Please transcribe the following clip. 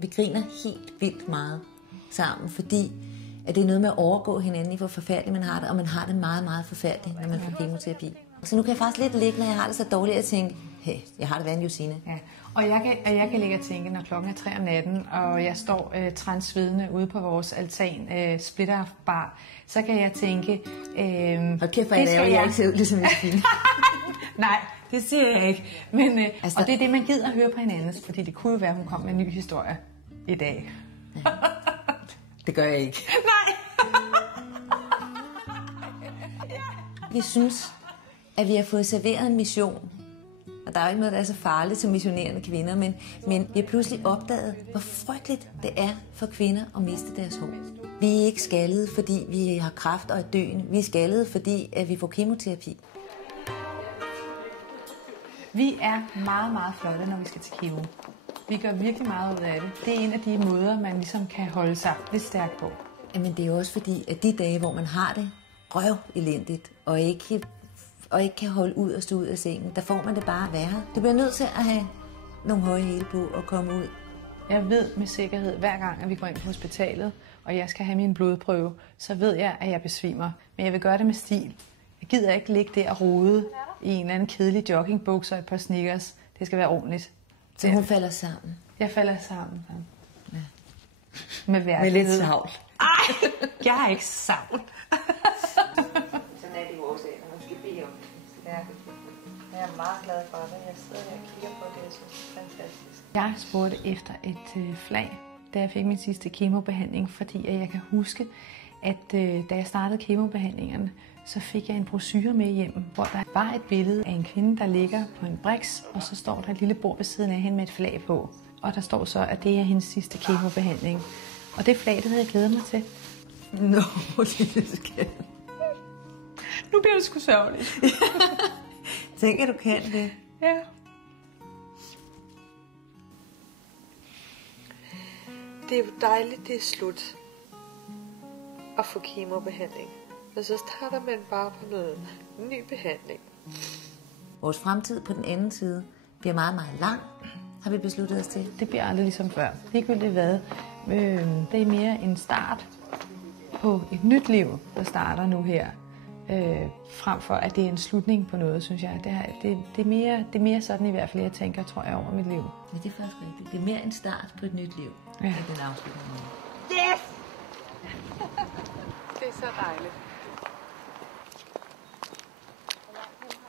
Vi griner helt vildt meget sammen, fordi at det er noget med at overgå hinanden i, hvor forfærdeligt man har det, og man har det meget, meget forfærdeligt, når man får kemoterapi. Så nu kan jeg faktisk lidt ligge, når jeg har det så dårligt, at tænke, hey, jeg har det værre end Josine. Ja. Og jeg kan ligge og tænke, når klokken er 3 om natten, og jeg står transsvedende ude på vores altan, splitterbar, så kan jeg tænke... Og kæft, hvor jeg ikke ser ud ligesom Josine. Nej, det siger jeg ikke. Men, altså, og det er det, man gider at høre på hinandens, fordi det kunne jo være, at hun kom med en ny historie i dag. Ja. Det gør jeg ikke. Nej! Vi synes, at vi har fået serveret en mission. Og der er jo ikke noget, der er så farligt som missionerende kvinder, men vi har pludselig opdaget, hvor frygteligt det er for kvinder at miste deres hår. Vi er ikke skaldede, fordi vi har kræft og er døende. Vi er skaldede, fordi at vi får kemoterapi. Vi er meget, meget flotte, når vi skal til kemo. Vi gør virkelig meget ud af det. Det er en af de måder, man ligesom kan holde sig lidt stærkt på. Jamen det er jo også fordi, at de dage, hvor man har det røv elendigt, og ikke kan holde ud og stå ud af sengen, der får man det bare værre. Du bliver nødt til at have nogle høje hæle på og komme ud. Jeg ved med sikkerhed, hver gang at vi går ind på hospitalet, og jeg skal have min blodprøve, så ved jeg, at jeg besvimer. Men jeg vil gøre det med stil. Jeg gider ikke ligge der og rode i en eller anden kedelig joggingbukser og et par sneakers. Det skal være ordentligt. Så hun falder sammen? Jeg falder sammen. Ja. Med værdighed. Med lidt savl. Ej, jeg har ikke savl. Sådan er det i vores af, når man skal bede om det. Ja. Jeg er meget glad for det. Jeg sidder her og kigger på det, jeg synes det er fantastisk. Jeg spurgte efter et flag, da jeg fik min sidste kemobehandling, fordi jeg kan huske, at da jeg startede kemobehandlingerne, så fik jeg en brochure med hjem, hvor der var et billede af en kvinde, der ligger på en briks, og så står der et lille bord ved siden af hende med et flag på. Og der står så, at det er hendes sidste kemobehandling. Og det flag, det havde jeg glædet mig til. Nå, lille skat. Nu bliver det sgu sørgeligt. Tænk, at du kan det. Ja. Det er jo dejligt, det er slut at få kemobehandling. Og så starter man bare på noget ny behandling. Vores fremtid på den anden side bliver meget, meget lang, har vi besluttet os til. Det bliver aldrig ligesom før. Ligegyldigt hvad. Det er mere en start på et nyt liv, der starter nu her. Frem for, at det er en slutning på noget, synes jeg. Det er mere sådan i hvert fald, jeg tænker, tror jeg, over mit liv. Ja, det er faktisk rigtigt. Det er mere en start på et nyt liv, ja. end en afslutning. Yes! Det er så dejligt.